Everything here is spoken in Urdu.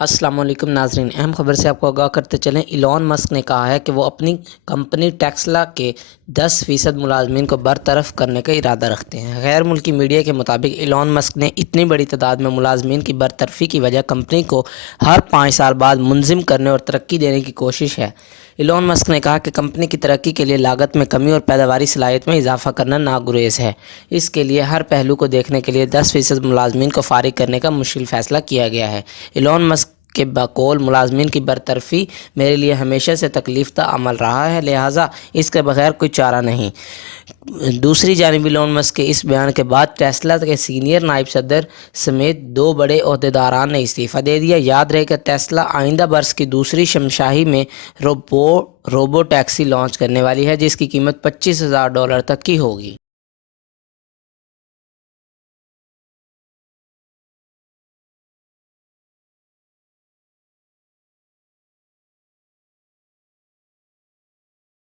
السلام علیکم ناظرین، اہم خبر سے آپ کو آگاہ کرتے چلیں۔ ایلون مسک نے کہا ہے کہ وہ اپنی کمپنی ٹیسلا کے 10% ملازمین کو برطرف کرنے کا ارادہ رکھتے ہیں۔ غیر ملکی میڈیا کے مطابق ایلون مسک نے اتنی بڑی تعداد میں ملازمین کی برطرفی کی وجہ کمپنی کو ہر 5 سال بعد منظم کرنے اور ترقی دینے کی کوشش ہے۔ ایلون مسک نے کہا کہ کمپنی کی ترقی کے لیے لاگت میں کمی اور پیداواری صلاحیت میں اضافہ کرنا ناگزیر ہے۔ اس کے لیے ہر پہلو کو دیکھنے کے لیے 10% ملازمین کو فارغ کرنے کا مشکل فیصلہ کیا گیا ہے۔ ایلون مسک کے بقول ملازمین کی برطرفی میرے لیے ہمیشہ سے تکلیف دہ عمل رہا ہے، لہٰذا اس کے بغیر کوئی چارہ نہیں۔ دوسری جانب ایلون مسک کے اس بیان کے بعد ٹیسلا کے سینئر نائب صدر سمیت 2 بڑے عہدیداران نے استعفیٰ دے دیا۔ یاد رہے کہ ٹیسلا آئندہ برس کی دوسری شمشاہی میں روبو ٹیکسی لانچ کرنے والی ہے، جس کی قیمت $25,000 تک کی ہوگی۔